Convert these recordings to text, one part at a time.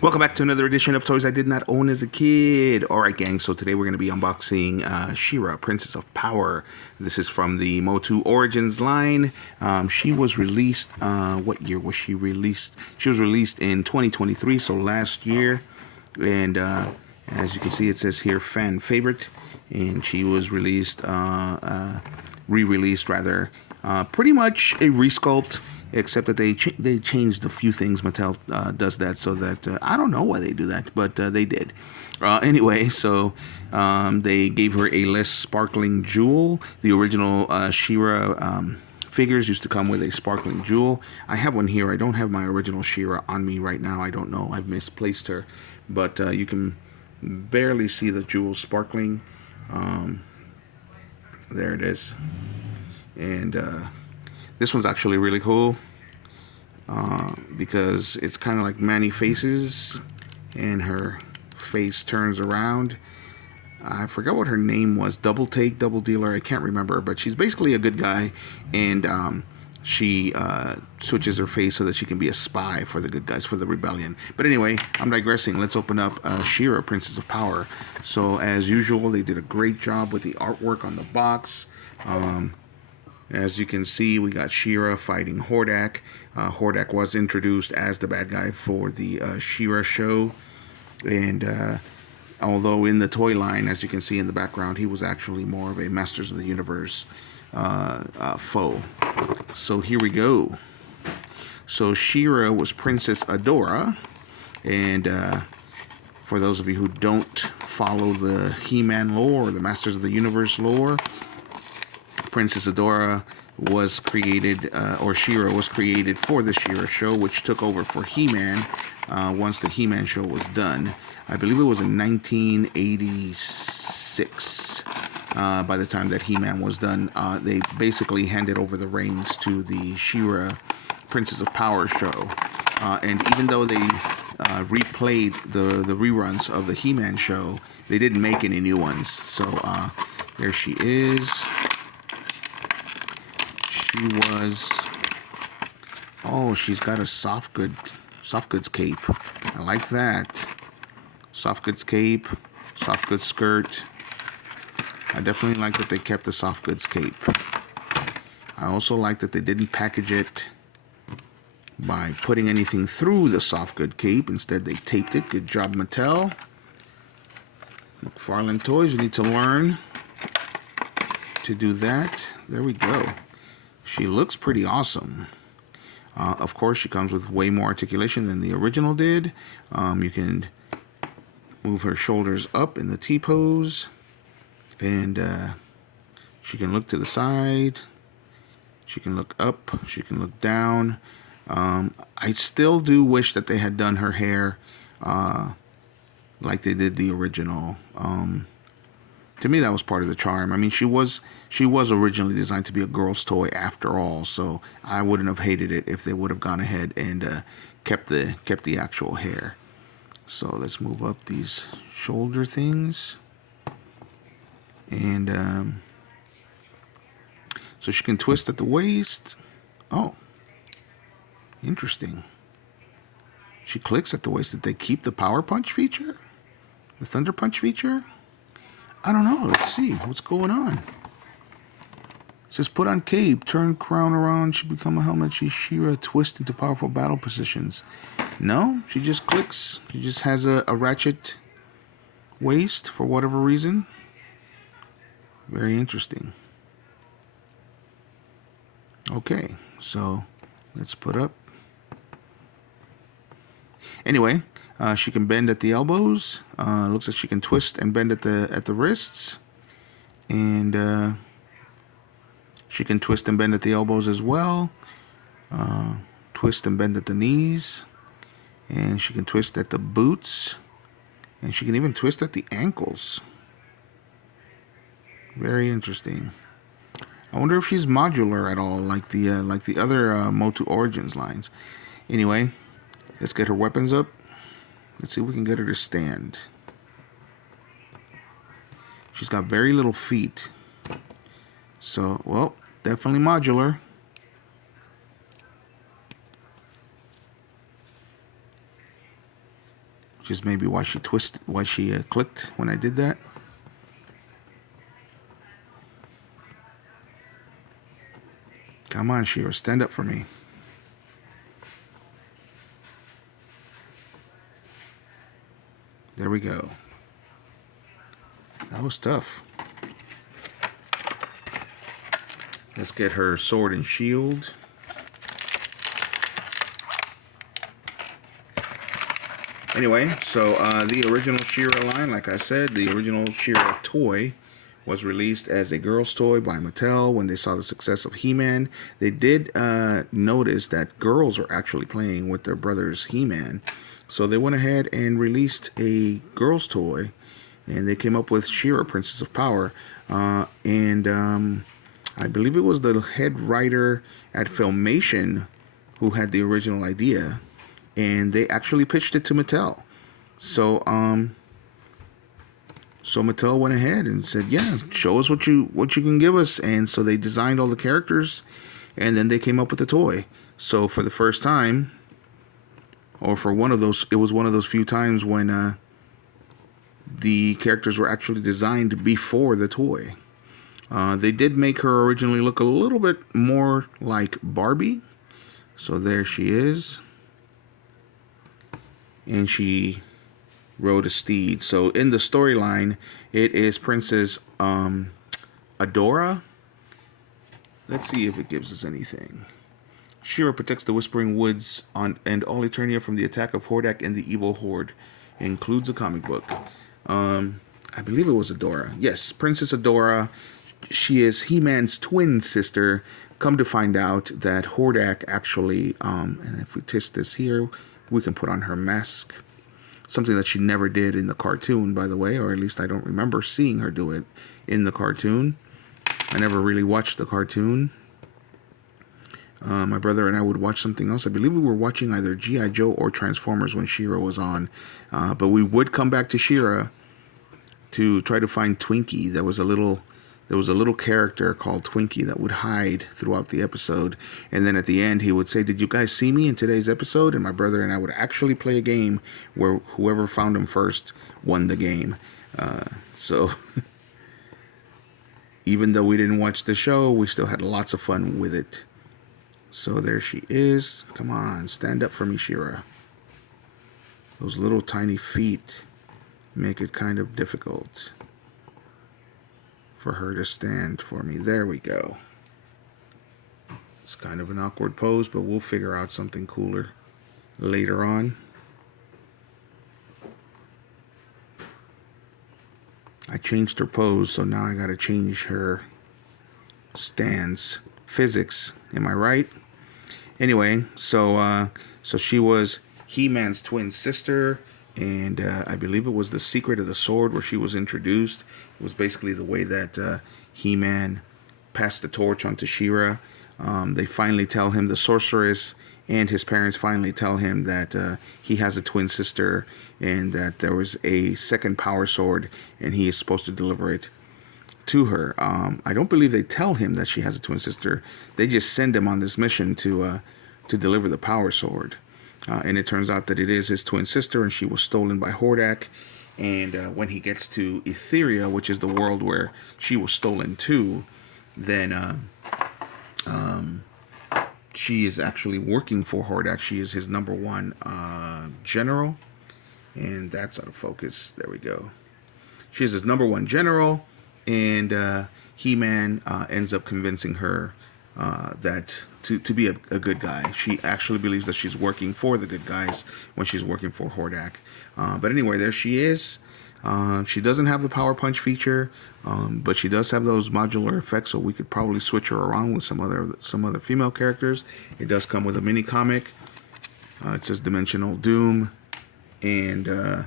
Welcome back to another edition of Toys I Did Not Own as a Kid. Alright gang, so today we're going to be unboxing She-Ra, Princess of Power. This is from the Motu Origins line. She was released, what year was she released? She was released in 2023, so last year. And as you can see, it says here, fan favorite. And she was released, re-released rather, pretty much a resculpt, except that they changed a few things. Mattel does that so that I don't know why they do that, but they did. Anyway, so they gave her a less sparkling jewel. The original She-Ra figures used to come with a sparkling jewel. I have one here. I don't have my original She-Ra on me right now. I don't know. I've misplaced her, but you can barely see the jewel sparkling. There it is. And this one's actually really cool because it's kind of like Manny Faces, and her face turns around. I forgot what her name was. Double Take, Double Dealer. I can't remember, but she's basically a good guy, and she switches her face so that she can be a spy for the good guys, for the rebellion. But anyway, I'm digressing. Let's open up She-Ra, Princess of Power. So as usual, they did a great job with the artwork on the box. As you can see, we got She-Ra fighting Hordak. Hordak was introduced as the bad guy for the She-Ra show. And although in the toy line, as you can see in the background, he was actually more of a Masters of the Universe foe. So here we go. So She-Ra was Princess Adora. And for those of you who don't follow the He-Man lore or the Masters of the Universe lore, Princess Adora was created, or She-Ra was created for the She-Ra show, which took over for He-Man once the He-Man show was done. I believe it was in 1986. By the time that He-Man was done, they basically handed over the reins to the She-Ra Princess of Power show. And even though they replayed the reruns of the He-Man show, they didn't make any new ones. So there she is. She was, oh, she's got a soft goods cape. I like that. Soft goods cape, soft goods skirt. I definitely like that they kept the soft goods cape. I also like that they didn't package it by putting anything through the soft good cape. Instead, they taped it. Good job, Mattel. McFarlane Toys, you need to learn to do that. There we go. She looks pretty awesome. Of course, she comes with way more articulation than the original did. You can move her shoulders up in the T-pose. And she can look to the side. She can look up. She can look down. I still do wish that they had done her hair like they did the original. To me, that was part of the charm. I mean, she was originally designed to be a girl's toy after all, so I wouldn't have hated it if they would have gone ahead and kept the actual hair. So let's move up these shoulder things, and so she can twist at the waist. Oh, interesting. She clicks at the waist. Did they keep the Power Punch feature? The Thunder Punch feature? I don't know. Let's see. What's going on? It says put on cape, turn crown around, she become a helmet, She-Ra twist into powerful battle positions. No, she just clicks. She just has a ratchet waist for whatever reason. Very interesting. Okay, so let's put up. Anyway, she can bend at the elbows. Looks like she can twist and bend at the wrists, and she can twist and bend at the elbows as well. Twist and bend at the knees, and she can twist at the boots, and she can even twist at the ankles. Very interesting. I wonder if she's modular at all, like the other Motu Origins lines. Anyway, let's get her weapons up. Let's see if we can get her to stand. She's got very little feet. So, well, definitely modular. Just maybe why she clicked when I did that. Come on, She-Ra, stand up for me. There we go. That was tough. Let's get her sword and shield. Anyway, so the original She-Ra line, like I said, the original She-Ra toy was released as a girl's toy by Mattel when they saw the success of He-Man. They did notice that girls are actually playing with their brother's He-Man. So they went ahead and released a girl's toy, and they came up with She-Ra, Princess of Power. I believe it was the head writer at Filmation who had the original idea, and they actually pitched it to Mattel. So Mattel went ahead and said, "Yeah, show us what you can give us." And so they designed all the characters, and then they came up with the toy. So for the first time, or for one of those, it was one of those few times when the characters were actually designed before the toy. They did make her originally look a little bit more like Barbie. So there she is, and she rode a steed. So in the storyline, it is Princess Adora. Let's see if it gives us anything. She-Ra protects the Whispering Woods and all Eternia from the attack of Hordak and the Evil Horde. It includes a comic book. I believe it was Adora. Yes, Princess Adora. She is He-Man's twin sister. Come to find out that Hordak actually, and if we test this here, we can put on her mask. Something that she never did in the cartoon, by the way, or at least I don't remember seeing her do it in the cartoon. I never really watched the cartoon. My brother and I would watch something else. I believe we were watching either G.I. Joe or Transformers when She-Ra was on. But we would come back to She-Ra to try to find Twinkie. There was a little character called Twinkie that would hide throughout the episode. And then at the end, he would say, "Did you guys see me in today's episode?" And my brother and I would actually play a game where whoever found him first won the game. So even though we didn't watch the show, we still had lots of fun with it. So there she is. Come on, stand up for me, She-Ra. Those little tiny feet make it kind of difficult for her to stand for me. There we go. It's kind of an awkward pose, but we'll figure out something cooler later on. I changed her pose, so now I gotta change her stance. Physics, am I right? Anyway, so she was He-Man's twin sister, and I believe it was the Secret of the Sword where she was introduced. It was basically the way that He-Man passed the torch onto She-Ra. They finally tell him, the sorceress and his parents finally tell him that he has a twin sister and that there was a second power sword and he is supposed to deliver it to her. I don't believe they tell him that she has a twin sister. They just send him on this mission to deliver the power sword. And it turns out that it is his twin sister, and she was stolen by Hordak. And when he gets to Etheria, which is the world where she was stolen to, then she is actually working for Hordak. She is his #1 general. And that's out of focus. There we go. She is his #1 general. And He-Man ends up convincing her that to be a good guy. She actually believes that she's working for the good guys when she's working for Hordak. But anyway, there she is. She doesn't have the Power Punch feature, but she does have those modular effects, so we could probably switch her around with some other female characters. It does come with a mini comic. It says Dimensional Doom, and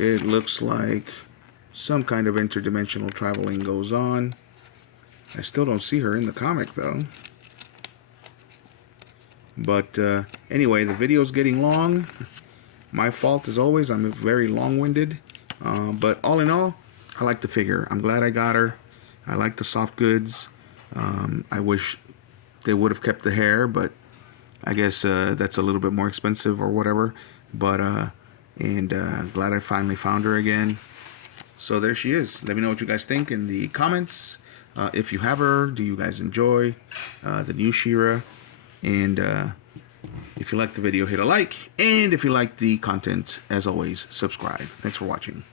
it looks like some kind of interdimensional traveling goes on. I still don't see her in the comic, though. But anyway, the video's getting long. My fault, as always. I'm very long-winded. But all in all, I like the figure. I'm glad I got her. I like the soft goods. I wish they would have kept the hair, but I guess that's a little bit more expensive or whatever. But glad I finally found her again. So there she is. Let me know what you guys think in the comments. If you have her, do you guys enjoy the new She-Ra? And if you like the video, hit a like. And if you like the content, as always, subscribe. Thanks for watching.